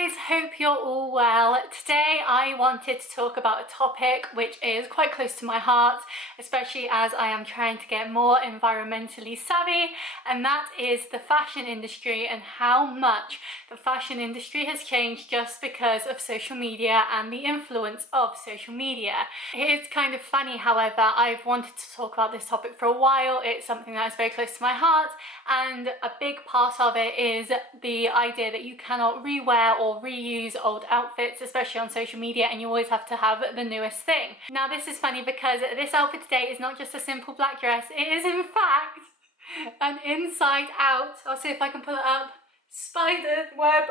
guys, hope you're all well. Today I wanted to talk about a topic which is quite close to my heart, especially as I am trying to get more environmentally savvy, and that is the fashion industry and how much the fashion industry has changed just because of social media and the influence of social media. It is kind of funny, however, I've wanted to talk about this topic for a while. It's something that is very close to my heart, and a big part of it is the idea that you cannot rewear or reuse old outfits, especially on social media, and you always have to have the newest thing. Now this is funny because this outfit today is not just a simple black dress, it is in fact an inside out, I'll see if I can pull it up, spider web,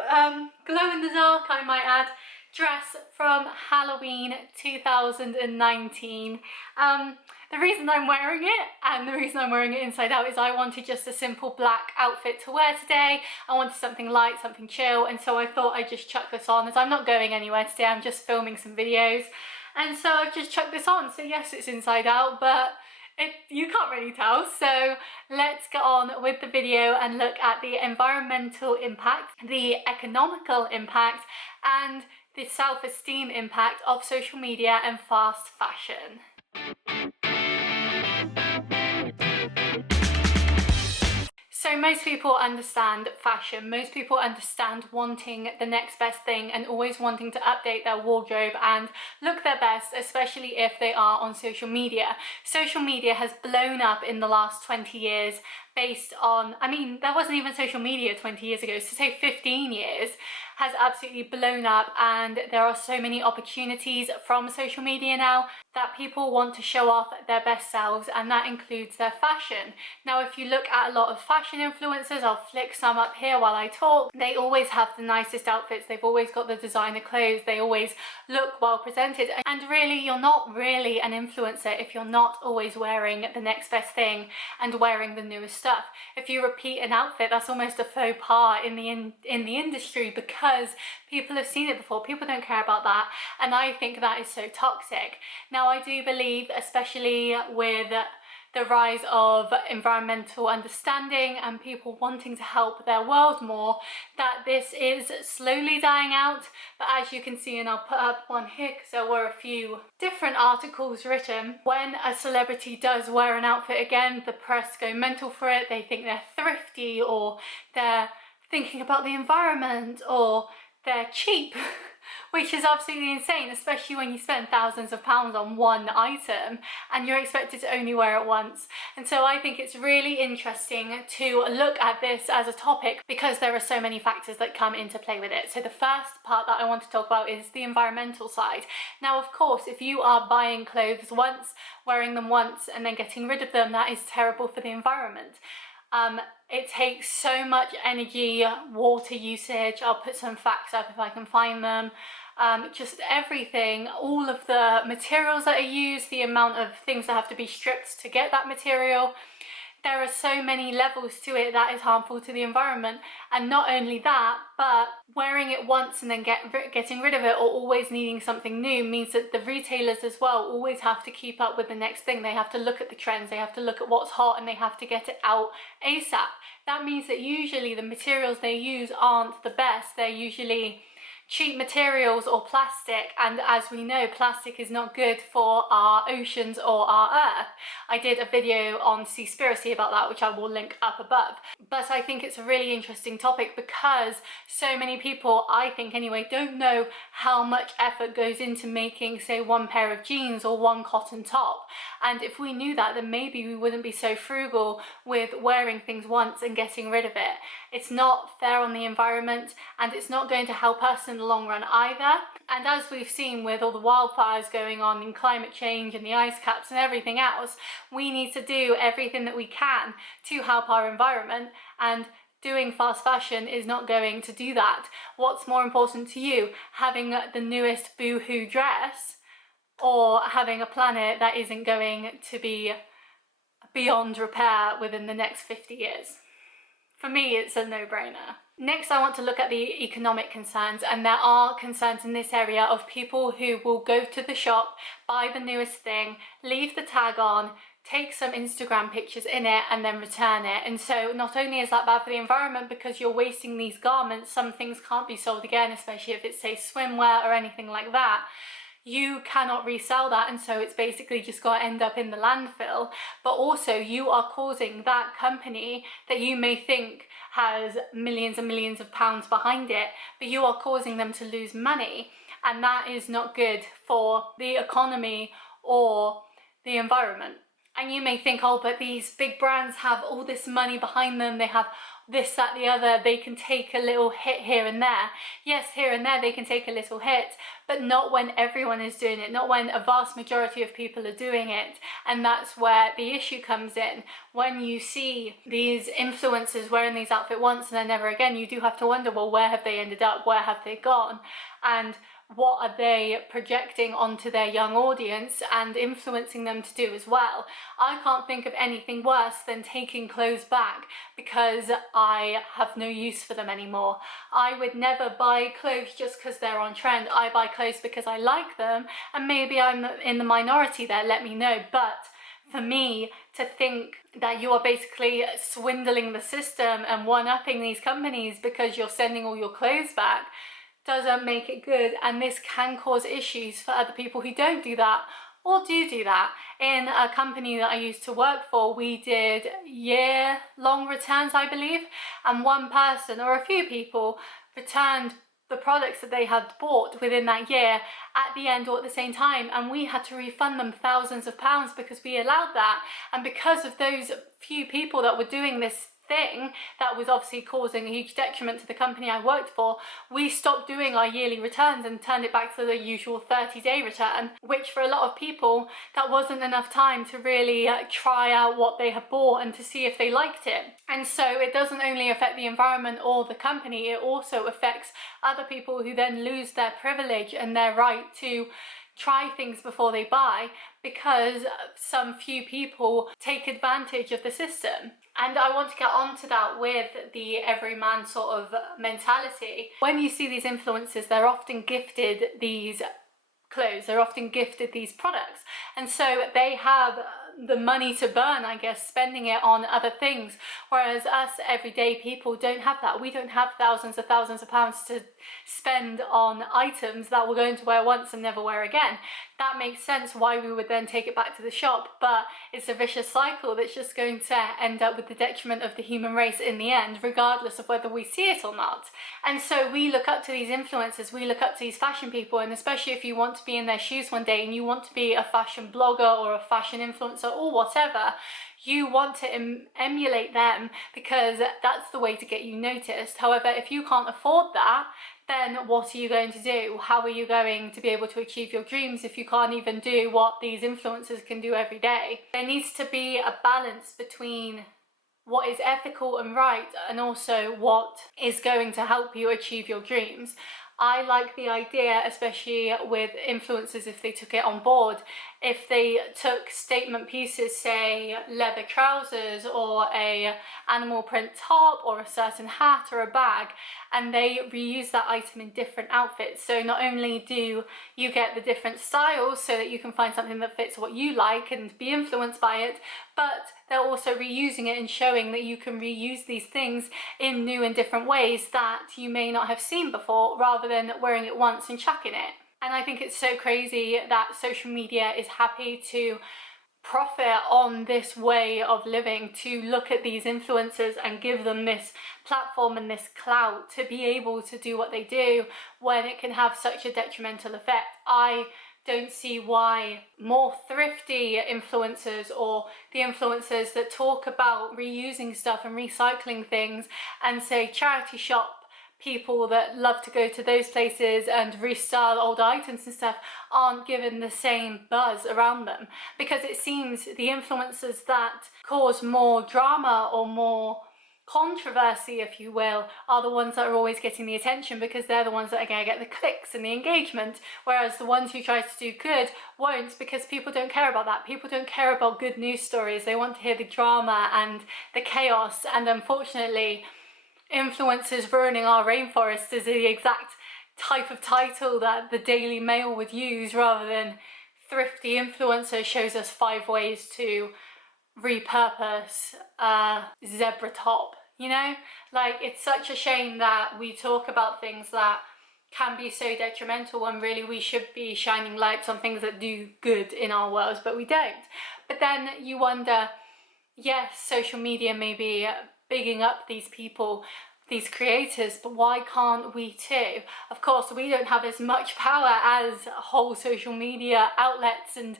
glow in the dark I might add, dress from Halloween 2019. The reason I'm wearing it, and the reason I'm wearing it inside out, is I wanted just a simple black outfit to wear today. I wanted something light, something chill, and so I thought I'd just chuck this on as I'm not going anywhere today, I'm just filming some videos. And so I've just chucked this on. So yes, it's inside out, but you can't really tell. So let's get on with the video and look at the environmental impact, the economical impact, and the self-esteem impact of social media and fast fashion. So most people understand fashion, most people understand wanting the next best thing and always wanting to update their wardrobe and look their best, especially if they are on social media. Social media has blown up in the last 20 years based on, I mean, there wasn't even social media 20 years ago, so say 15 years, has absolutely blown up, and there are so many opportunities from social media now that people want to show off their best selves, and that includes their fashion. Now if you look at a lot of fashion influencers, I'll flick some up here while I talk, they always have the nicest outfits, they've always got the designer clothes, they always look well presented, and really you're not really an influencer if you're not always wearing the next best thing and wearing the newest stuff. If you repeat an outfit, that's almost a faux pas in the industry, because people have seen it before. People don't care about that, and I think that is so toxic. Now I do believe, especially with the rise of environmental understanding and people wanting to help their world more, that this is slowly dying out. But as you can see, and I'll put up one here because there were a few different articles written, when a celebrity does wear an outfit again, the press go mental for it. They think they're thrifty, or they're thinking about the environment, or they're cheap. Which is absolutely insane, especially when you spend thousands of pounds on one item and you're expected to only wear it once. And so I think it's really interesting to look at this as a topic because there are so many factors that come into play with it. So the first part that I want to talk about is the environmental side. Now of course, if you are buying clothes once, wearing them once and then getting rid of them, that is terrible for the environment. It takes so much energy, water usage. I'll put some facts up if I can find them. Just everything, all of the materials that are used, the amount of things that have to be stripped to get that material. There are so many levels to it that is harmful to the environment. And not only that, but wearing it once and then getting rid of it, or always needing something new, means that the retailers as well always have to keep up with the next thing. They have to look at the trends, they have to look at what's hot, and they have to get it out ASAP. That means that usually the materials they use aren't the best. They're usually cheap materials or plastic, and as we know, plastic is not good for our oceans or our earth. I did a video on Seaspiracy about that, which I will link up above. But I think it's a really interesting topic because so many people, I think anyway, don't know how much effort goes into making, say, one pair of jeans or one cotton top. And if we knew that, then maybe we wouldn't be so frugal with wearing things once and getting rid of it. It's not fair on the environment, and it's not going to help us in the long run either. And as we've seen with all the wildfires going on in climate change and the ice caps and everything else, we need to do everything that we can to help our environment, and doing fast fashion is not going to do that. What's more important to you, having the newest boohoo dress or having a planet that isn't going to be beyond repair within the next 50 years? For me, it's a no-brainer. Next, I want to look at the economic concerns, and there are concerns in this area of people who will go to the shop, buy the newest thing, leave the tag on, take some Instagram pictures in it and then return it. And so not only is that bad for the environment because you're wasting these garments, some things can't be sold again, especially if it's, say, swimwear or anything like that. You cannot resell that, and so it's basically just got to end up in the landfill. But also you are causing that company that you may think has millions and millions of pounds behind it, but you are causing them to lose money, and that is not good for the economy or the environment. And you may think, oh, but these big brands have all this money behind them, they have this, that, the other, they can take a little hit here and there. Yes, here and there they can take a little hit, but not when everyone is doing it, not when a vast majority of people are doing it. And that's where the issue comes in. When you see these influencers wearing these outfits once and then never again, you do have to wonder, well, where have they ended up? Where have they gone? And what are they projecting onto their young audience and influencing them to do as well? I can't think of anything worse than taking clothes back because I have no use for them anymore. I would never buy clothes just because they're on trend. I buy clothes because I like them, and maybe I'm in the minority there, let me know. But for me to think that you are basically swindling the system and one-upping these companies because you're sending all your clothes back doesn't make it good, and this can cause issues for other people who don't do that or do that. In a company that I used to work for, we did year-long returns, I believe, and one person or a few people returned the products that they had bought within that year at the end or at the same time, and we had to refund them thousands of pounds because we allowed that. And because of those few people that were doing this thing that was obviously causing a huge detriment to the company I worked for, we stopped doing our yearly returns and turned it back to the usual 30-day return, which for a lot of people that wasn't enough time to really try out what they had bought and to see if they liked it. And so it doesn't only affect the environment or the company, it also affects other people who then lose their privilege and their right to try things before they buy because some few people take advantage of the system. And I want to get onto that with the everyman sort of mentality. When you see these influencers, they're often gifted these clothes, they're often gifted these products, and so they have the money to burn, I guess, spending it on other things, whereas us everyday people don't have that. We don't have thousands of pounds to spend on items that we're going to wear once and never wear again. That makes sense why we would then take it back to the shop, but it's a vicious cycle that's just going to end up with the detriment of the human race in the end, regardless of whether we see it or not. And so we look up to these influencers, we look up to these fashion people, and especially if you want to be in their shoes one day and you want to be a fashion blogger or a fashion influencer or whatever, you want to emulate them because that's the way to get you noticed. However, if you can't afford that, then what are you going to do? How are you going to be able to achieve your dreams if you can't even do what these influencers can do every day? There needs to be a balance between what is ethical and right and also what is going to help you achieve your dreams. I like the idea, especially with influencers, if they took it on board, if they took statement pieces, say leather trousers or a animal print top or a certain hat or a bag, and they reuse that item in different outfits. So not only do you get the different styles so that you can find something that fits what you like and be influenced by it, but they're also reusing it and showing that you can reuse these things in new and different ways that you may not have seen before, rather than wearing it once and chucking it. And I think it's so crazy that social media is happy to profit on this way of living, to look at these influencers and give them this platform and this clout to be able to do what they do when it can have such a detrimental effect. I don't see why more thrifty influencers, or the influencers that talk about reusing stuff and recycling things, and say charity shop people that love to go to those places and restyle old items and stuff, aren't given the same buzz around them. Because it seems the influencers that cause more drama or more controversy, if you will, are the ones that are always getting the attention, because they're the ones that are going to get the clicks and the engagement, whereas the ones who try to do good won't, because people don't care about that. People don't care about good news stories. They want to hear the drama and the chaos, and unfortunately influencers ruining our rainforest is the exact type of title that the Daily Mail would use, rather than thrifty influencer shows us 5 ways to repurpose a zebra top, you know? Like, it's such a shame that we talk about things that can be so detrimental when really we should be shining lights on things that do good in our worlds, but we don't. But then you wonder, yes, social media may be bigging up these people, these creators, but why can't we too? Of course, we don't have as much power as whole social media outlets and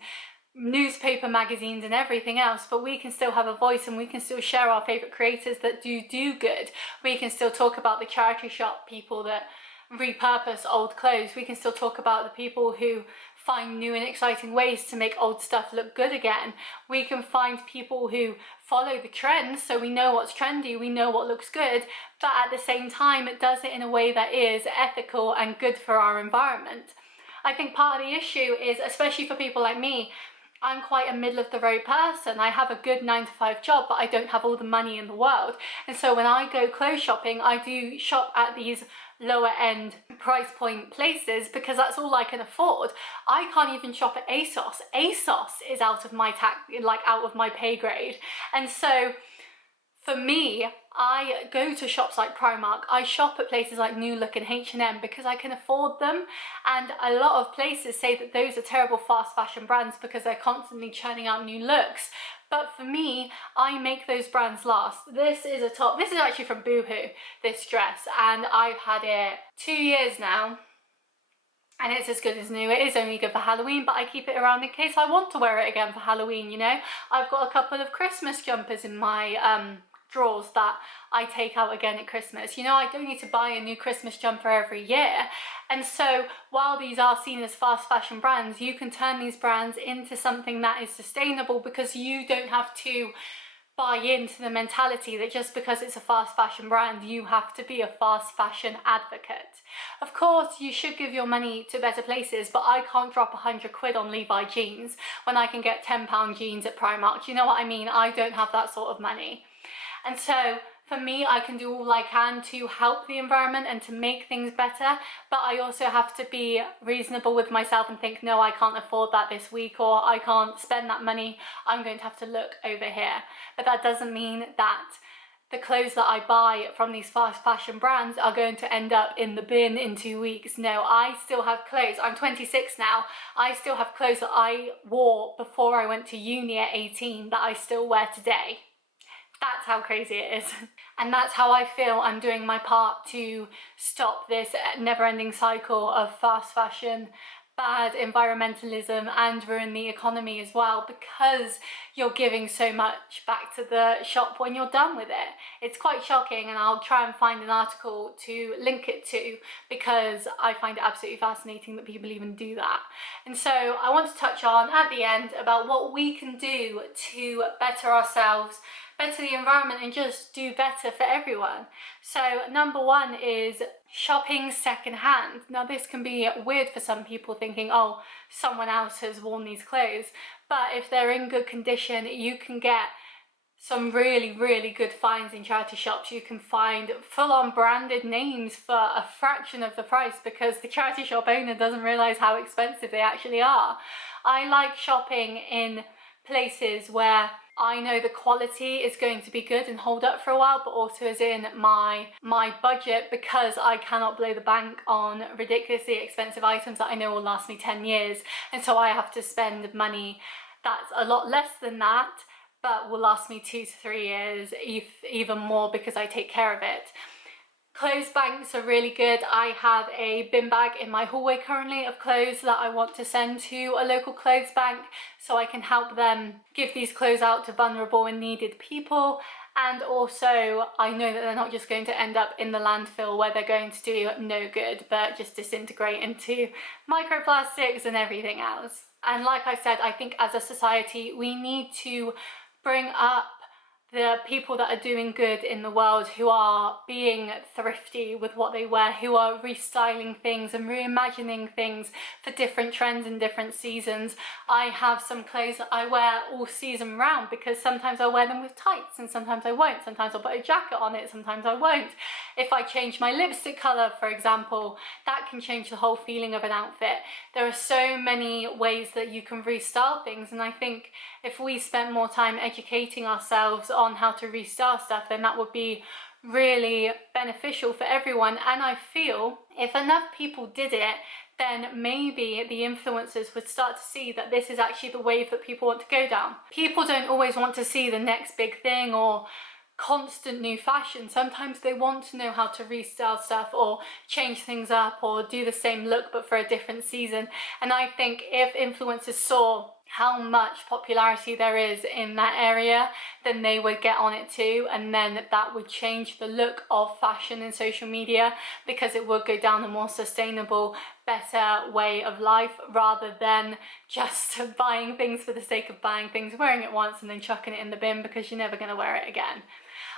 newspaper magazines and everything else, but we can still have a voice and we can still share our favorite creators that do good. We can still talk about the charity shop people that repurpose old clothes. We can still talk about the people who find new and exciting ways to make old stuff look good again. We can find people who follow the trends, so we know what's trendy, we know what looks good, but at the same time it does it in a way that is ethical and good for our environment. I think part of the issue is, especially for people like me, I'm quite a middle of the road person. I have a good 9-to-5 job, but I don't have all the money in the world. And so when I go clothes shopping, I do shop at these lower end price point places because that's all I can afford. I can't even shop at ASOS. ASOS is out of my out of my pay grade. And so for me, I go to shops like Primark, I shop at places like New Look and H&M because I can afford them, and a lot of places say that those are terrible fast fashion brands because they're constantly churning out new looks. But for me, I make those brands last. This is a top, this is actually from Boohoo, this dress, and I've had it 2 years now. And it's as good as new. It is only good for Halloween, but I keep it around in case I want to wear it again for Halloween, you know? I've got a couple of Christmas jumpers in my drawers that I take out again at Christmas. You know, I don't need to buy a new Christmas jumper every year. And so while these are seen as fast fashion brands, you can turn these brands into something that is sustainable because you don't have to buy into the mentality that just because it's a fast fashion brand, you have to be a fast fashion advocate. Of course, you should give your money to better places, but I can't drop 100 quid on Levi jeans when I can get £10 jeans at Primark. Do you know what I mean? I don't have that sort of money. And so for me, I can do all I can to help the environment and to make things better, but I also have to be reasonable with myself and think, no, I can't afford that this week, or I can't spend that money, I'm going to have to look over here. But that doesn't mean that the clothes that I buy from these fast fashion brands are going to end up in the bin in 2 weeks. No, I still have clothes. I'm 26 now. I still have clothes that I wore before I went to uni at 18 that I still wear today. That's how crazy it is. And that's how I feel I'm doing my part to stop this never-ending cycle of fast fashion, bad environmentalism, and ruin the economy as well, because you're giving so much back to the shop when you're done with it. It's quite shocking, and I'll try and find an article to link it to because I find it absolutely fascinating that people even do that. And so I want to touch on at the end about what we can do to better ourselves, better the environment, and just do better for everyone. So number one is shopping secondhand. Now this can be weird for some people, thinking, oh, someone else has worn these clothes, but if they're in good condition, you can get some really good finds in charity shops. You can find full-on branded names for a fraction of the price because the charity shop owner doesn't realize how expensive they actually are. I like shopping in places where I know the quality is going to be good and hold up for a while, but also is in my budget, because I cannot blow the bank on ridiculously expensive items that I know will last me 10 years. And so I have to spend money that's a lot less than that, but will last me 2 to 3 years, even more, because I take care of it. Clothes banks are really good. I have a bin bag in my hallway currently of clothes that I want to send to a local clothes bank so I can help them give these clothes out to vulnerable and needed people. And also I know that they're not just going to end up in the landfill where they're going to do no good but just disintegrate into microplastics and everything else. And like I said, I think as a society we need to bring up the people that are doing good in the world, who are being thrifty with what they wear, who are restyling things and reimagining things for different trends and different seasons. I have some clothes that I wear all season round because sometimes I'll wear them with tights and sometimes I won't. Sometimes I'll put a jacket on it, sometimes I won't. If I change my lipstick colour, for example, that can change the whole feeling of an outfit. There are so many ways that you can restyle things, and I think if we spent more time educating ourselves on how to restyle stuff, then that would be really beneficial for everyone. And I feel if enough people did it, then maybe the influencers would start to see that this is actually the wave that people want to go down. People don't always want to see the next big thing or constant new fashion. Sometimes they want to know how to restyle stuff or change things up or do the same look but for a different season. And I think if influencers saw how much popularity there is in that area, then they would get on it too, and then that would change the look of fashion in social media, because it would go down a more sustainable, better way of life, rather than just buying things for the sake of buying things, wearing it once and then chucking it in the bin because you're never going to wear it again.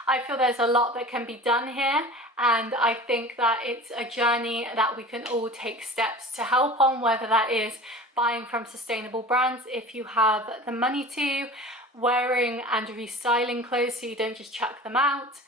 I feel there's a lot that can be done here, and I think that it's a journey that we can all take steps to help on, whether that is buying from sustainable brands if you have the money to, wearing and restyling clothes so you don't just chuck them out,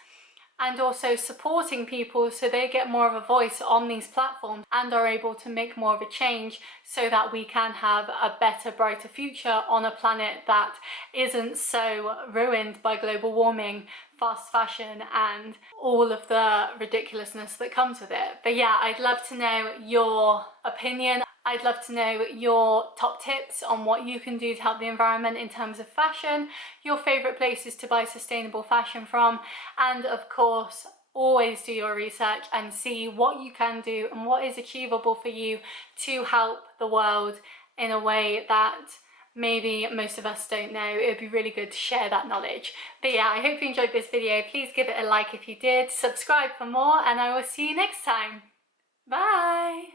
and also supporting people so they get more of a voice on these platforms and are able to make more of a change so that we can have a better, brighter future on a planet that isn't so ruined by global warming, fast fashion and all of the ridiculousness that comes with it. But yeah, I'd love to know your opinion. I'd love to know your top tips on what you can do to help the environment in terms of fashion, your favourite places to buy sustainable fashion from, and of course, always do your research and see what you can do and what is achievable for you to help the world in a way that maybe most of us don't know. It would be really good to share that knowledge. But yeah, I hope you enjoyed this video. Please give it a like if you did, subscribe for more, and I will see you next time. Bye!